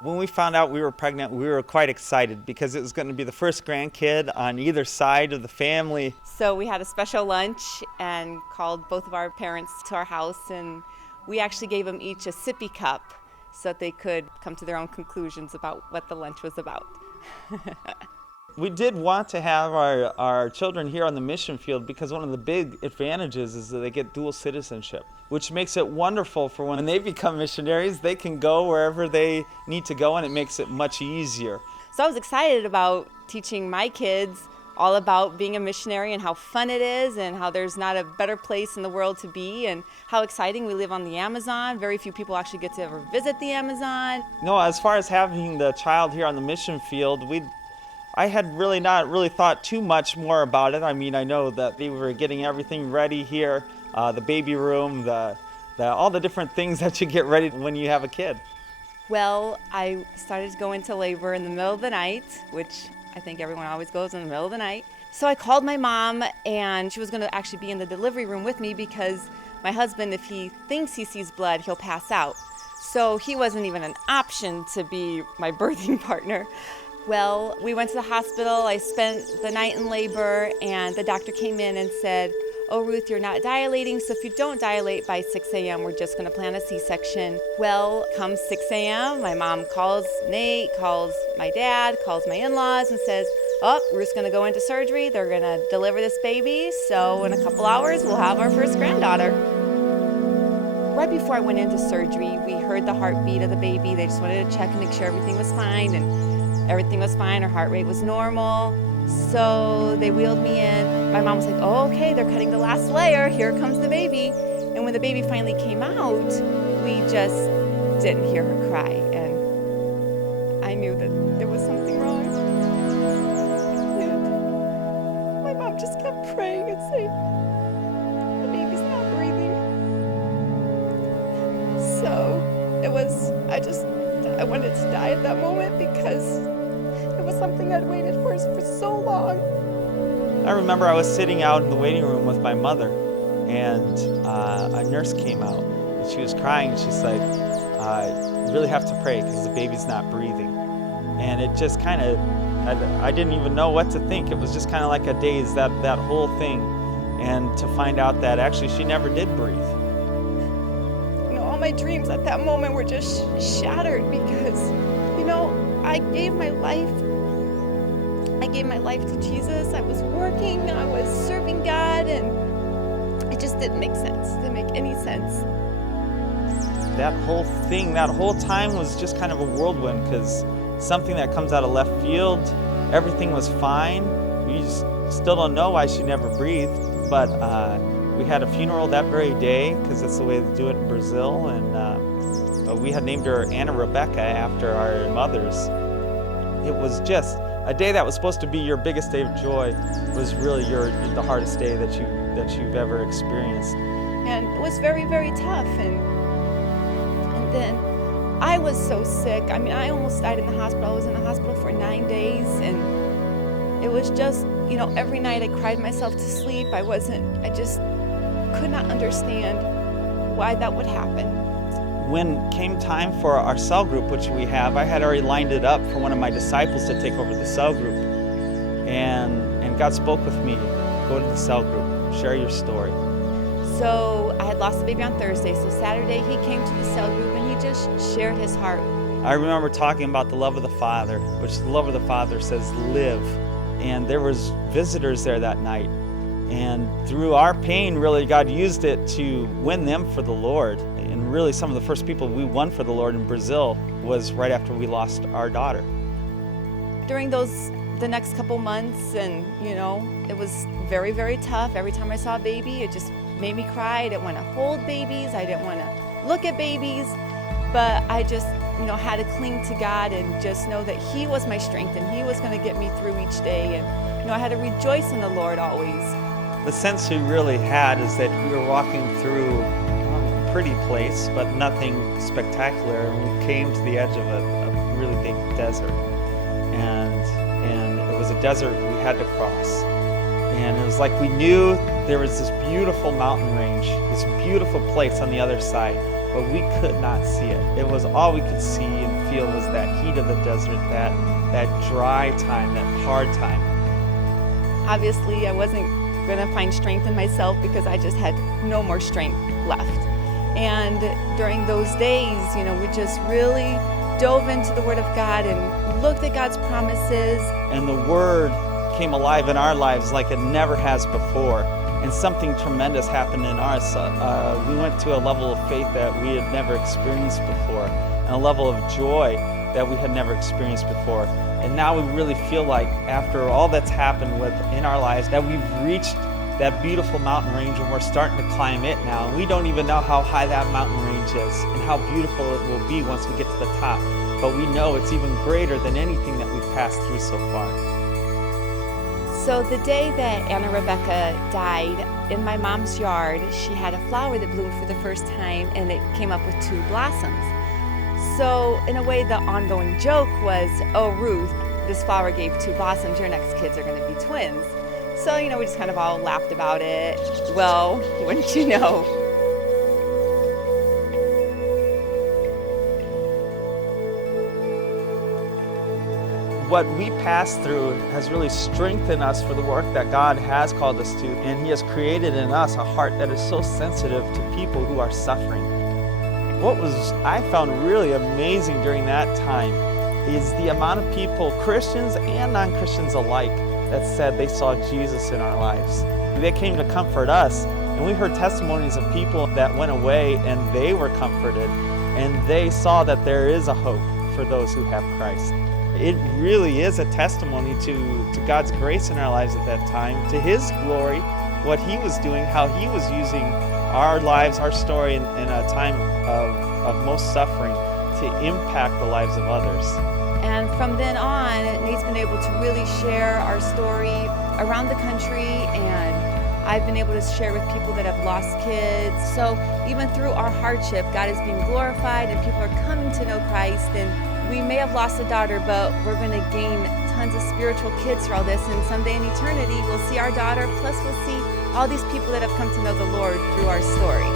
When we found out we were pregnant, we were quite excited because it was going to be the first grandkid on either side of the family. So we had a special lunch and called both of our parents to our house, and we actually gave them each a sippy cup so that they could come to their own conclusions about what the lunch was about. We did want to have our children here on the mission field because one of the big advantages is that they get dual citizenship, which makes it wonderful for when they become missionaries. They can go wherever they need to go, and it makes it much easier. So I was excited about teaching my kids all about being a missionary and how fun it is and how there's not a better place in the world to be and how exciting we live on the Amazon. Very few people actually get to ever visit the Amazon. No, as far as having the child here on the mission field, I had really not thought too much more about it. I mean, I know that they were getting everything ready here, the baby room, all the different things that you get ready when you have a kid. Well, I started to go into labor in the middle of the night, which I think everyone always goes in the middle of the night. So I called my mom, and she was going to actually be in the delivery room with me because my husband, if he thinks he sees blood, he'll pass out. So he wasn't even an option to be my birthing partner. Well, we went to the hospital. I spent the night in labor, and the doctor came in and said, "Oh, Ruth, you're not dilating, so if you don't dilate by 6 a.m., we're just going to plan a C-section." Well, come 6 a.m., my mom calls Nate, calls my dad, calls my in-laws, and says, "Oh, Ruth's going to go into surgery. They're going to deliver this baby, so in a couple hours, we'll have our first granddaughter." Right before I went into surgery, we heard the heartbeat of the baby. They just wanted to check and make sure everything was fine, and everything was fine. Her heart rate was normal. So they wheeled me in. My mom was like, "Oh, okay, they're cutting the last layer. Here comes the baby." And when the baby finally came out, we just didn't hear her cry. And I knew that there was something wrong. And my mom just kept praying and saying, "The baby's not breathing." So I wanted to die at that moment because it was something I'd waited for so long. I remember I was sitting out in the waiting room with my mother, and a nurse came out, and she was crying. She's like, "You really have to pray because the baby's not breathing." And it just kind of, I didn't even know what to think. It was just kind of like a daze, that whole thing. And to find out that actually she never did breathe. All my dreams at that moment were just shattered because, I gave my life to Jesus. I was working, I was serving God, and it just didn't make sense. It didn't make any sense. That whole thing, that whole time was just kind of a whirlwind because something that comes out of left field, everything was fine. We just still don't know why she never breathed, but we had a funeral that very day because that's the way they do it in Brazil, and we had named her Anna Rebecca after our mothers. It was just a day that was supposed to be your biggest day of joy was really the hardest day that you've ever experienced. And it was very, very tough. And then I was so sick. I mean, I almost died in the hospital. I was in the hospital for 9 days, and it was just, every night I cried myself to sleep. I just could not understand why that would happen. When came time for our cell group, which we have, I had already lined it up for one of my disciples to take over the cell group. And God spoke with me, "Go to the cell group, share your story." So I had lost the baby on Thursday, so Saturday he came to the cell group and he just shared his heart. I remember talking about the love of the Father, which the love of the Father says live. And there was visitors there that night. And through our pain, really, God used it to win them for the Lord. And really, some of the first people we won for the Lord in Brazil was right after we lost our daughter. During the next couple months, and it was very, very tough. Every time I saw a baby, it just made me cry. I didn't want to hold babies. I didn't want to look at babies. But I just, had to cling to God and just know that He was my strength and He was going to get me through each day. And, I had to rejoice in the Lord always. The sense we really had is that we were walking through a pretty place, but nothing spectacular. And we came to the edge of a really big desert. And it was a desert we had to cross. And it was like we knew there was this beautiful mountain range, this beautiful place on the other side. but we could not see it. It was all we could see and feel was that heat of the desert, that dry time, that hard time. Obviously, I wasn't going to find strength in myself because I just had no more strength left. And during those days, we just really dove into the Word of God and looked at God's promises. And the Word came alive in our lives like it never has before. And something tremendous happened in us. We went to a level of faith that we had never experienced before, and a level of joy that we had never experienced before. And now we really feel like, after all that's happened in our lives, that we've reached that beautiful mountain range and we're starting to climb it now. And we don't even know how high that mountain range is and how beautiful it will be once we get to the top. But we know it's even greater than anything that we've passed through so far. So the day that Anna Rebecca died, in my mom's yard, she had a flower that bloomed for the first time, and it came up with 2 blossoms. So in a way, the ongoing joke was, oh, Ruth, this flower gave 2 blossoms, your next kids are going to be twins. So, we just kind of all laughed about it. Well, wouldn't you know, what we passed through has really strengthened us for the work that God has called us to, and He has created in us a heart that is so sensitive to people who are suffering. What I found really amazing during that time is the amount of people, Christians and non-Christians alike, that said they saw Jesus in our lives. They came to comfort us, and we heard testimonies of people that went away and they were comforted, and they saw that there is a hope for those who have Christ. It really is a testimony to God's grace in our lives at that time, to His glory, what He was doing, how He was using our lives, our story in a time of most suffering to impact the lives of others. And from then on, Nate's been able to really share our story around the country, and I've been able to share with people that have lost kids. So even through our hardship, God is being glorified and people are coming to know Christ. And we may have lost a daughter, but we're going to gain tons of spiritual kids through all this. And someday in eternity, we'll see our daughter, plus we'll see all these people that have come to know the Lord through our story.